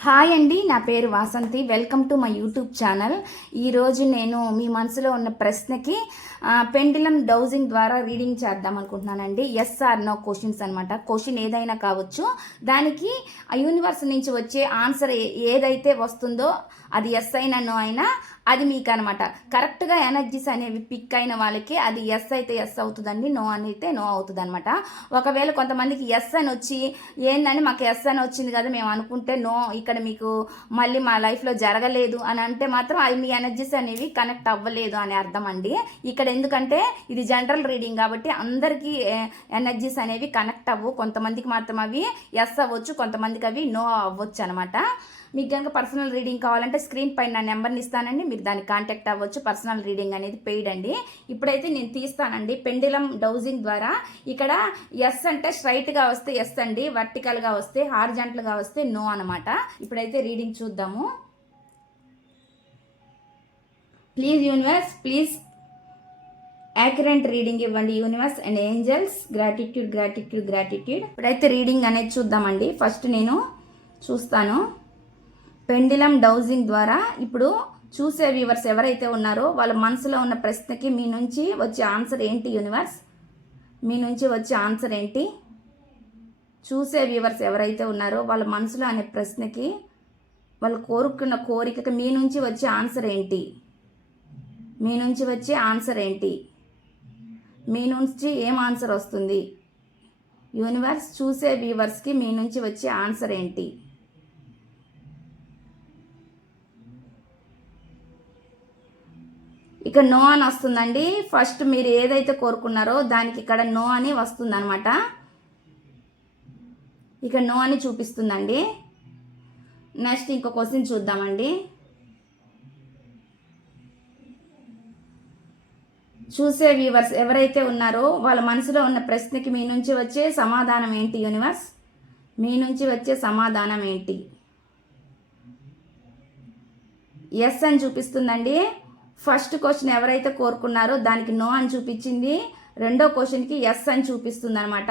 Hi అండి నా పేరు Vasanthi. Welcome to my YouTube channel. ఈరోజు నేను మీ మనసులో ఉన్న ప్రశ్నకి పెండిలం డౌజింగ్ ద్వారా రీడింగ్ చేద్దాం అనుకుంటున్నానండి. ఎస్ ఆర్ నో క్వశ్చన్స్ అనమాట క్వశ్చన్ ఏదైనా కావచ్చు. దానికి ఆ యూనివర్స్ నుంచి వచ్చే ఆన్సర్ ఏ- ఏదైతే వస్తుందో అది ఎస్ అయినా నో అయినా అది మీకు అనమాట కరెక్ట్గా ఎనర్జీస్ అనేవి పిక్ అయిన వాళ్ళకి అది ఎస్ అయితే ఎస్ అవుతుందండి నో అని అయితే నో అవుతుంది అనమాట ఒకవేళ కొంతమందికి ఎస్ అని వచ్చి ఏందని మాకు ఎస్ అని వచ్చింది కదా మేము అనుకుంటే నో ఇక్కడ మీకు మళ్ళీ మా లైఫ్లో జరగలేదు అని అంటే మాత్రం అవి మీ ఎనర్జీస్ అనేవి కనెక్ట్ అవ్వలేదు అని అర్థం అండి. ఇక్కడ ఎందుకంటే ఇది జనరల్ రీడింగ్ కాబట్టి అందరికీ ఎనర్జీస్ అనేవి కనెక్ట్ అవ్వు. కొంతమందికి మాత్రం అవి ఎస్ అవ్వచ్చు కొంతమందికి అవి నో అవ్వచ్చు అనమాట మీకు కనుక పర్సనల్ రీడింగ్ కావాలంటే స్క్రీన్ పైన నా నెంబర్ని ఇస్తానండి. మీరు దాన్ని కాంటాక్ట్ అవ్వచ్చు పర్సనల్ రీడింగ్ అనేది పెయిడ్ అండి. ఇప్పుడైతే నేను తీస్తానండి. పెండిలం డౌజింగ్ ద్వారా ఇక్కడ ఎస్ అంటే స్ట్రైట్గా వస్తే ఎస్ అండి. వర్టికల్గా వస్తే హార్జెంటల్గా వస్తే నో అనమాట ఇప్పుడైతే రీడింగ్ చూద్దాము. Please universe please accurate reading ఇవ్వండి universe and angels. Gratitude gratitude gratitude. ఇప్పుడైతే రీడింగ్ అనేది చూద్దామండి. ఫస్ట్ నేను చూస్తాను. పెండిలం డౌజింగ్ ద్వారా ఇప్పుడు చూసే వ్యూవర్స్ ఎవరైతే ఉన్నారో వాళ్ళ మనసులో ఉన్న ప్రశ్నకి మీ నుంచి వచ్చే ఆన్సర్ ఏంటి యూనివర్స్? మీ నుంచి వచ్చే ఆన్సర్ ఏంటి? చూసే వ్యూవర్స్ ఎవరైతే ఉన్నారో వాళ్ళ మనసులో అనే ప్రశ్నకి వాళ్ళు కోరుకున్న కోరికకి మీ నుంచి వచ్చే ఆన్సర్ ఏంటి? మీ నుంచి వచ్చే ఆన్సర్ ఏంటి? మీ నుంచి ఏం ఆన్సర్ వస్తుంది? యూనివర్స్ చూసే వ్యూవర్స్కి మీ నుంచి వచ్చే ఆన్సర్ ఏంటి? ఇక నో అని వస్తుందండి. ఫస్ట్ మీరు ఏదైతే కోరుకున్నారో దానికి ఇక్కడ నో అని వస్తుందన్నమాట. ఇక్కడ నో అని చూపిస్తుందండి. నెక్స్ట్ ఇంకో క్వశ్చన్ చూద్దామండి. చూసే వ్యూవర్స్ ఎవరైతే ఉన్నారో వాళ్ళ మనసులో ఉన్న ప్రశ్నకి మీ నుంచి వచ్చే సమాధానం ఏంటి యూనివర్స్? మీ నుంచి వచ్చే సమాధానం ఏంటి? ఎస్ అని చూపిస్తుందండి. ఫస్ట్ క్వశ్చన్ ఎవరైతే కోరుకున్నారో దానికి నో అని చూపించింది. రెండో క్వశ్చన్కి ఎస్ అని చూపిస్తుంది అనమాట